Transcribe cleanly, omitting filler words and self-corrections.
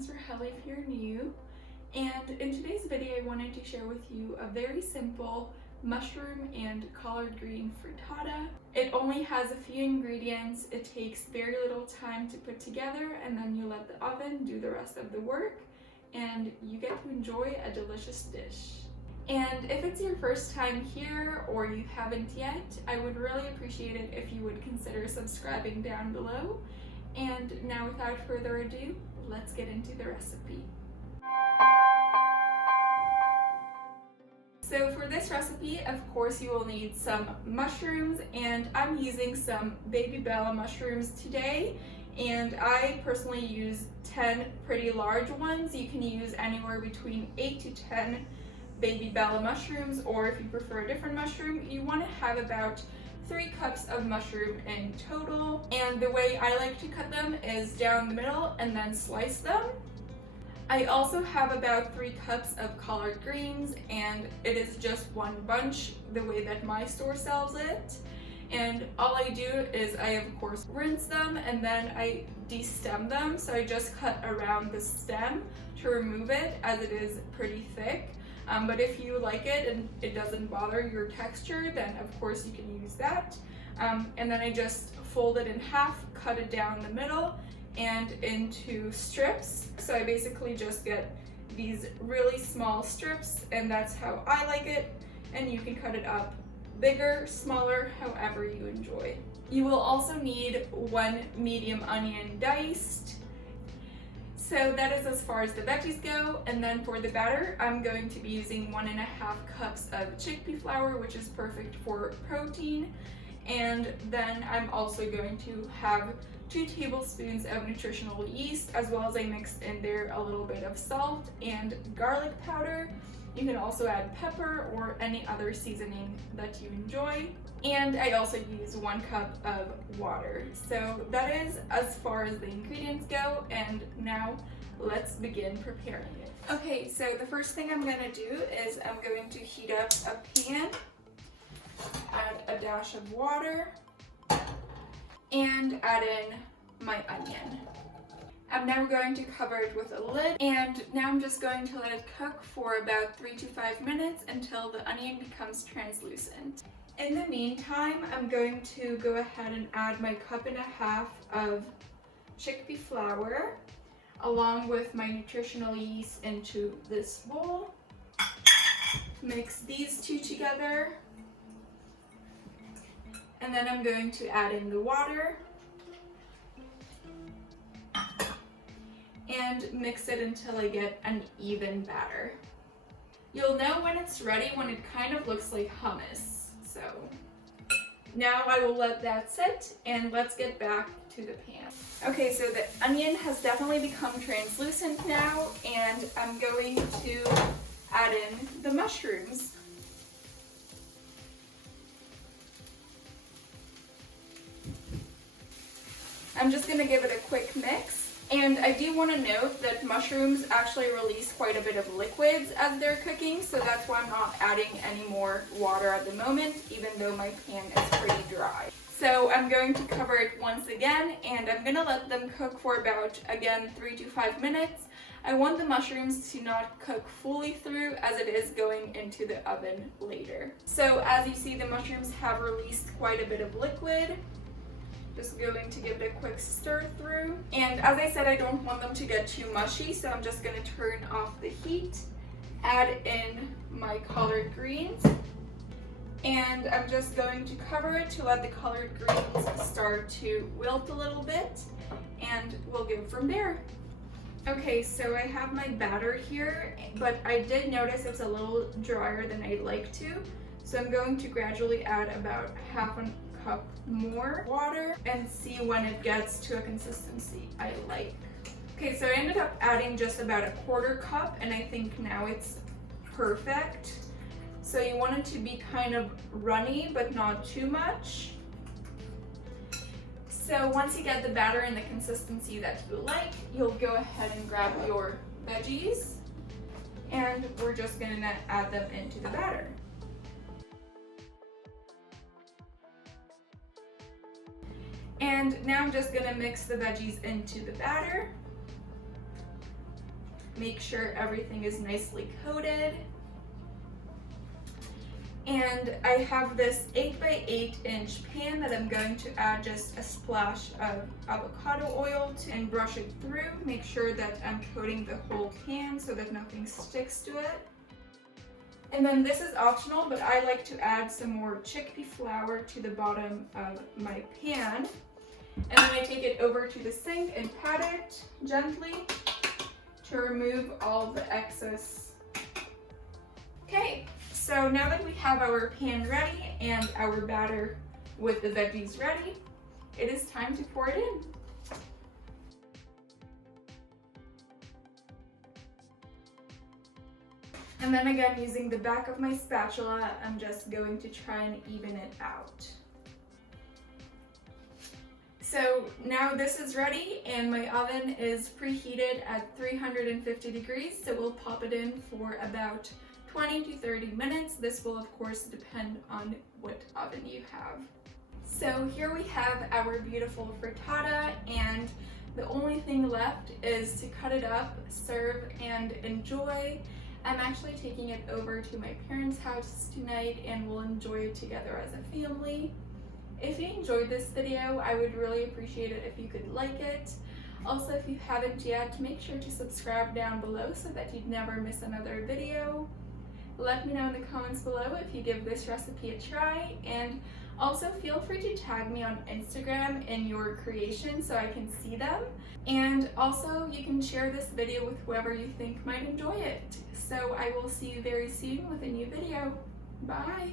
friends, or hello if you're new. And in today's video I wanted to share with you a very simple mushroom and collard green frittata. It only has a few ingredients, it takes very little time to put together, and then you let the oven do the rest of the work and you get to enjoy a delicious dish. And if it's your first time here or you haven't yet, I would really appreciate it if you would consider subscribing down below. And now without further ado, let's get into the recipe. So for this recipe, of course, you will need some mushrooms, and I'm using some baby bella mushrooms today. And I personally use 10 pretty large ones. You can use anywhere between 8 to 10 baby bella mushrooms, or if you prefer a different mushroom, you want to have about 3 cups of mushroom in total. And the way I like to cut them is down the middle and then slice them. I also have about 3 cups of collard greens, and it is just one bunch the way that my store sells it. And all I do is I of course rinse them and then I de-stem them. So I just cut around the stem to remove it, as it is pretty thick. But if you like it and it doesn't bother your texture, then of course you can use that. And then I just fold it in half, cut it down the middle and into strips. So I basically just get these really small strips, and that's how I like it. And you can cut it up bigger, smaller, however you enjoy. You will also need 1 medium onion diced. So that is as far as the veggies go. And then for the batter, I'm going to be using 1.5 cups of chickpea flour, which is perfect for protein. And then I'm also going to have 2 tablespoons of nutritional yeast, as well as I mixed in there a little bit of salt and garlic powder. You can also add pepper or any other seasoning that you enjoy. And I also use 1 cup of water. So that is as far as the ingredients go, and now let's begin preparing it. Okay, so the first thing I'm gonna do is I'm going to heat up a pan, add a dash of water, and add in my onion. I'm now going to cover it with a lid, and now I'm just going to let it cook for about 3 to 5 minutes until the onion becomes translucent. In the meantime, I'm going to go ahead and add my 1.5 cups of chickpea flour along with my nutritional yeast into this bowl. Mix these 2 together, and then I'm going to add in the water and mix it until I get an even batter. You'll know when it's ready when it kind of looks like hummus. So now I will let that sit, and let's get back to the pan. Okay, so the onion has definitely become translucent now, and I'm going to add in the mushrooms. I'm just gonna give it a quick mix. And I do want to note that mushrooms actually release quite a bit of liquids as they're cooking, so that's why I'm not adding any more water at the moment, even though my pan is pretty dry. So I'm going to cover it once again, and I'm going to let them cook for about, again, 3 to 5 minutes. I want the mushrooms to not cook fully through, as it is going into the oven later. So as you see, the mushrooms have released quite a bit of liquid. Just going to give it a quick stir through. And as I said, I don't want them to get too mushy, so I'm just going to turn off the heat, add in my collard greens, and I'm just going to cover it to let the collard greens start to wilt a little bit, and we'll go from there. Okay, so I have my batter here, but I did notice it's a little drier than I'd like to, so I'm going to gradually add about 1/2 cup more water and see when it gets to a consistency I like. Okay, so I ended up adding just about 1/4 cup, and I think now it's perfect. So you want it to be kind of runny, but not too much. So once you get the batter in the consistency that you like, you'll go ahead and grab your veggies, and we're just gonna add them into the batter. And now I'm just gonna mix the veggies into the batter. make sure everything is nicely coated. And I have this 8x8-inch pan that I'm going to add just a splash of avocado oil to and brush it through. Make sure that I'm coating the whole pan so that nothing sticks to it. And then this is optional, but I like to add some more chickpea flour to the bottom of my pan. And then I take it over to the sink and pat it gently to remove all the excess. Okay. So now that we have our pan ready and our batter with the veggies ready, it is time to pour it in. And then again, using the back of my spatula, I'm just going to try and even it out. So now this is ready and my oven is preheated at 350 degrees, so we'll pop it in for about 20 to 30 minutes. This will of course depend on what oven you have. So here we have our beautiful frittata, and the only thing left is to cut it up, serve, and enjoy. I'm actually taking it over to my parents' house tonight and we'll enjoy it together as a family. If you enjoyed this video, I would really appreciate it if you could like it. Also, if you haven't yet, make sure to subscribe down below so that you'd never miss another video. Let me know in the comments below if you give this recipe a try, and also feel free to tag me on Instagram in your creation so I can see them. And also you can share this video with whoever you think might enjoy it. So I will see you very soon with a new video. Bye!